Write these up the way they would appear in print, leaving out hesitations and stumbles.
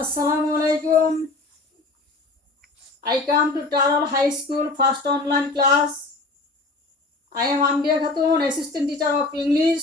Assalamu alaikum. I come to Taral High School first online class. I am Ambia Khatun, assistant teacher of English.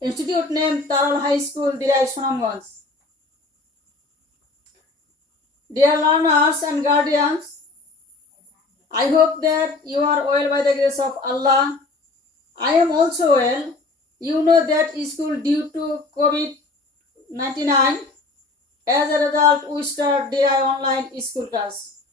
Institute name Taral High School, Dirai Sunamganj. Dear learners and guardians, I hope that you are well by the grace of Allah. I am also well. You know that school due to COVID-19. As a result, we start DI online school class.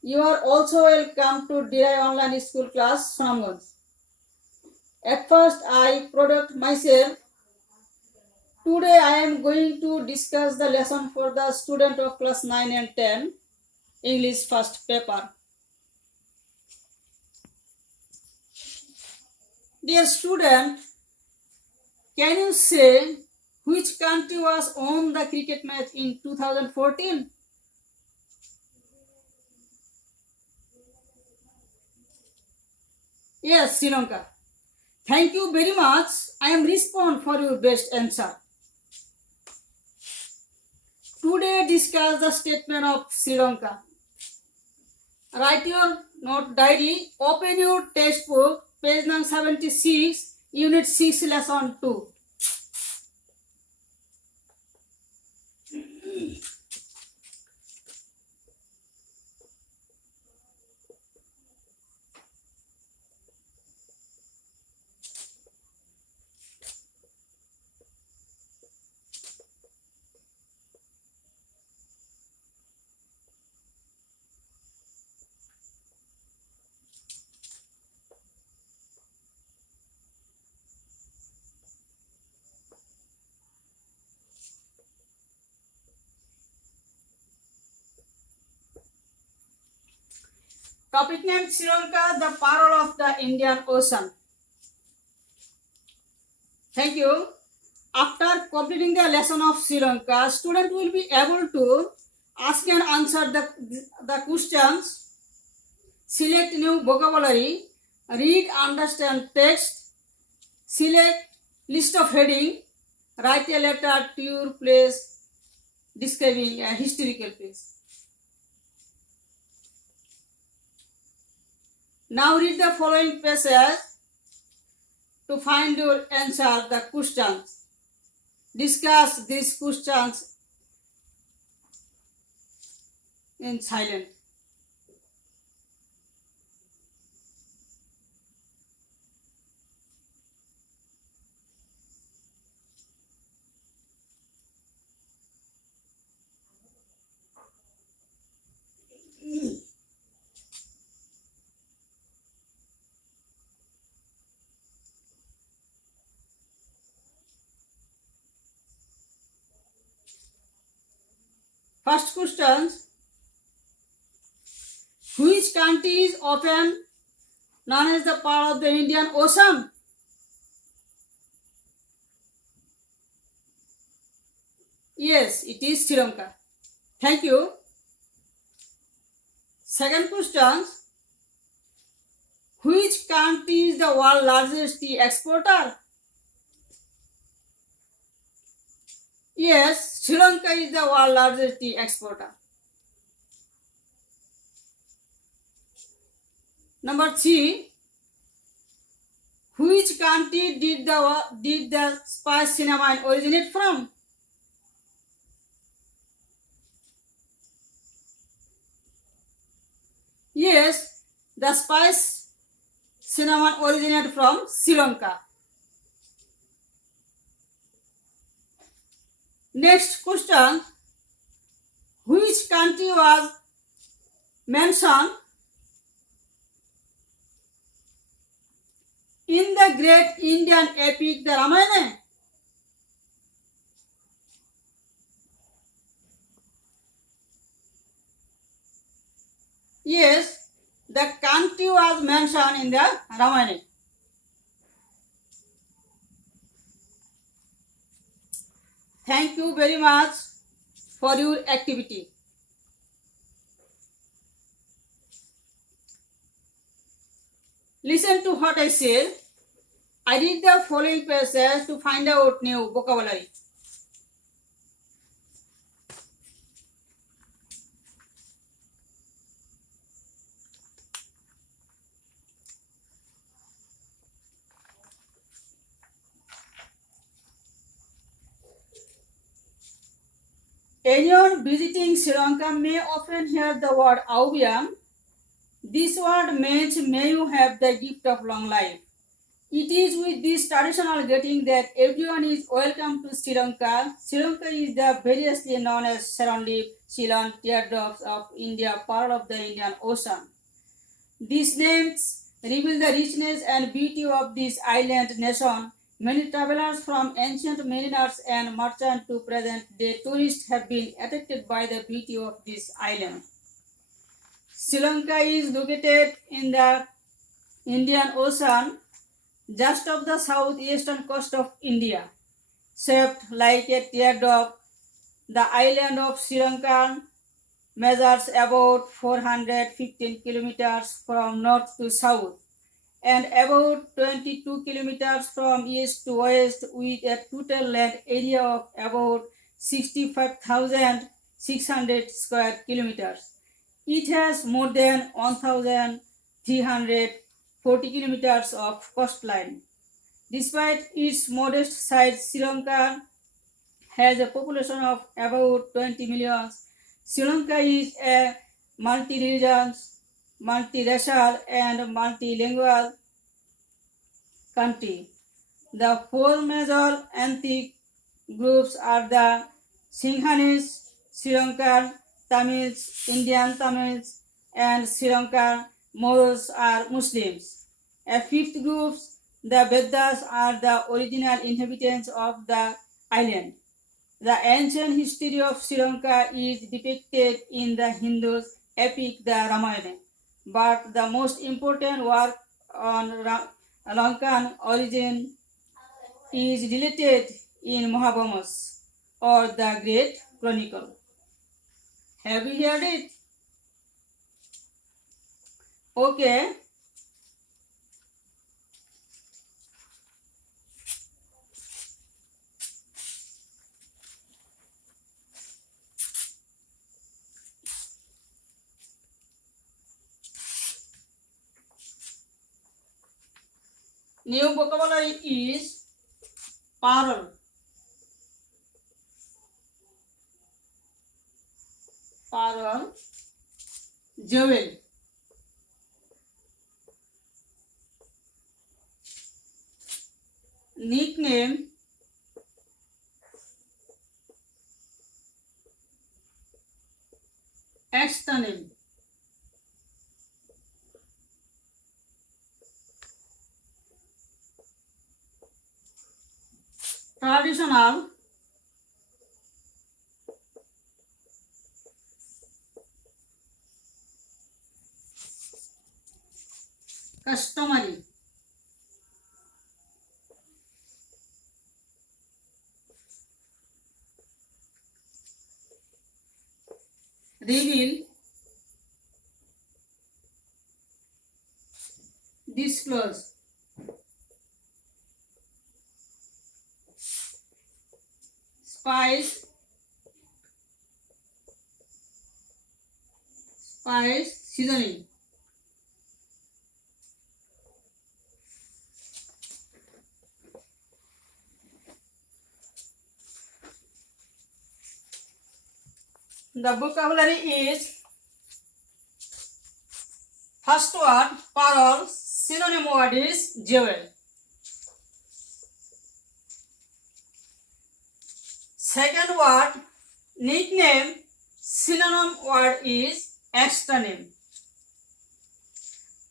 You are also welcome to DI online school class, Sunamganj. At first, I introduce myself. Today, I am going to discuss the lesson for the student of class 9 and 10, English first paper. Dear student, can you say which country was on the cricket match in 2014? Yes, Sri Lanka. Thank you very much. I am respond for your best answer. Today discuss the statement of Sri Lanka. Write your note diary. Open your textbook, page number 76, unit 6, lesson 2. Topic name Sri Lanka, the pearl of the Indian Ocean. Thank you. After completing the lesson of Sri Lanka, student will be able to ask and answer the questions, select new vocabulary, read, understand text, select list of heading, write a letter to your place describing a historical place. Now read the following passage to find your answer the questions. Discuss these questions in silence. First question, which country is often known as the pearl of the Indian Ocean? Yes, it is Sri Lanka. Thank you. Second question, which country is the world's largest tea exporter? Yes, Sri Lanka is the world's largest tea exporter. Number 3, which country did the spice cinnamon originate from? Yes, the spice cinnamon originated from Sri Lanka. Next question, which country was mentioned in the great Indian epic, the Ramayana? Yes, the country was mentioned in the Ramayana. Thank you very much for your activity. Listen to what I said. I read the following passage to find out new vocabulary. Anyone visiting Sri Lanka may often hear the word Aubiam. This word means may you have the gift of long life. It is with this traditional greeting that everyone is welcome to Sri Lanka. Sri Lanka is the variously known as Serendip, Ceylon, teardrops of India, pearl of the Indian Ocean. These names reveal the richness and beauty of this island nation. Many travelers from ancient mariners and merchants to present-day tourists have been attracted by the beauty of this island. Sri Lanka is located in the Indian Ocean, just off the southeastern coast of India. Shaped like a teardrop, the island of Sri Lanka measures about 415 kilometers from north to south and about 22 kilometers from east to west, with a total land area of about 65,600 square kilometers. It has more than 1,340 kilometers of coastline. Despite its modest size, Sri Lanka has a population of about 20 million. Sri Lanka is a multi-religious, multi-racial and multilingual country. The four major ethnic groups are the Singhalese, Sri Lankan Tamils, Indian Tamils, and Sri Lankan Moros are Muslims. A fifth group, the Vedas, are the original inhabitants of the island. The ancient history of Sri Lanka is depicted in the Hindu epic the Ramayana, but the most important work on Lankan origin is related in Mahabharata or the Great Chronicle. Have you heard it? Okay. New vocabulary is pearl. Pearl, jewel. Nickname, external. Traditional, customary. Reveal, disclose. Spice, seasoning. The vocabulary is first word pearl, synonym word is jewel. Second word nickname, synonym word is extronym.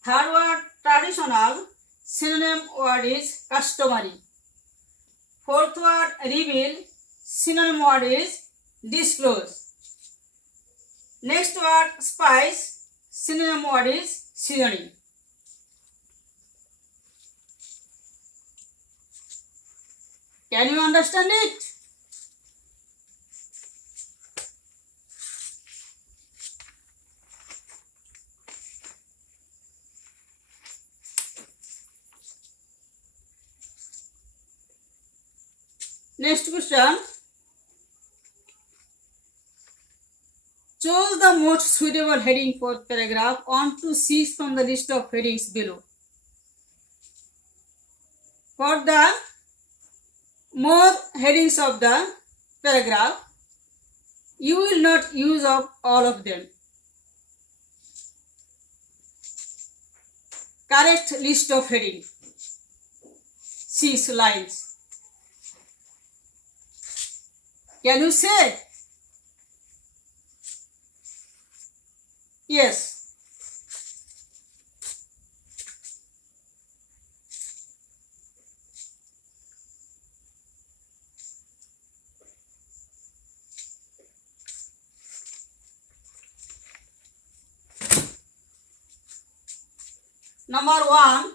Third word traditional, synonym word is customary. Fourth word reveal, synonym word is disclose. Next word spice, synonym word is seasoning. Can you understand it? Next question. Choose the most suitable heading for paragraph 1 to 6 from the list of headings below. For the more headings of the paragraph, You will not use up all of them. Correct list of heading. 6 lines. Can you say? Yes. Number 1.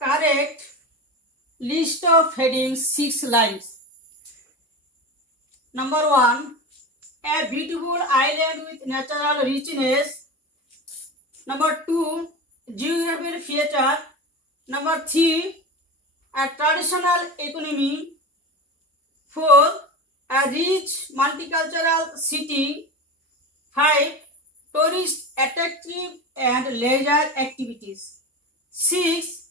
Correct list of headings, 6 lines. Number 1. A beautiful island with natural richness. Number 2. Geographical feature. Number 3. A traditional economy. 4. A rich multicultural city. 5. Tourist attractive and leisure activities. 6.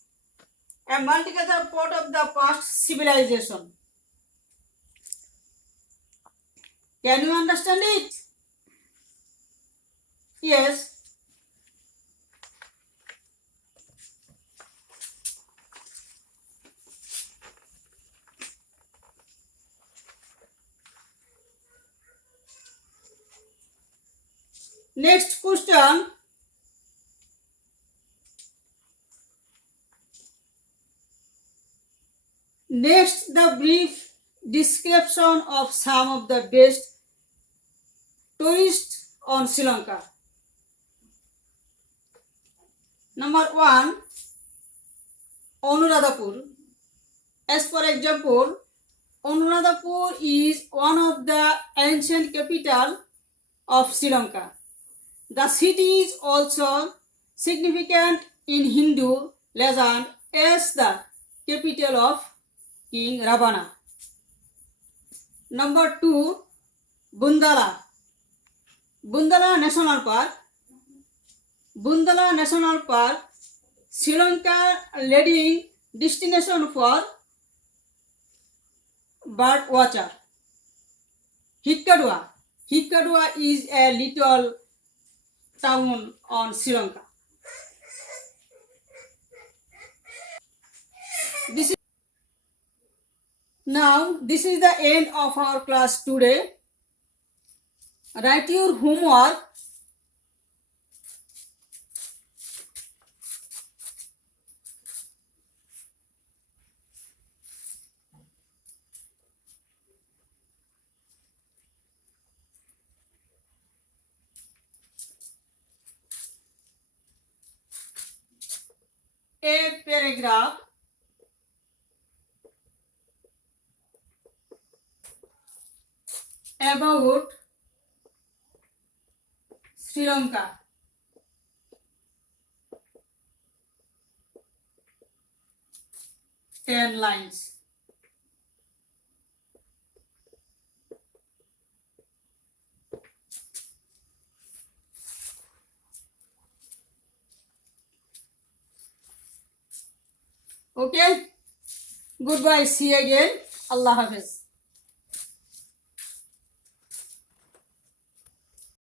A multicultural part of the past civilization. Can you understand it? Yes. Next question. Next, the brief description of some of the best tourists on Sri Lanka. Number 1, Anuradhapur. As for example, Anuradhapur is one of the ancient capital of Sri Lanka. The city is also significant in Hindu legend as the capital of King Ravana. Number 2, Bundala. Bundala National Park. Bundala National Park, Sri Lanka leading destination for bird watcher. Hikkadua. Hikkadua is a little town on Sri Lanka. This is the end of our class today. Write your homework. A paragraph about Sri Lanka. Ten lines. Okay. Goodbye. See you again. Allah Hafiz.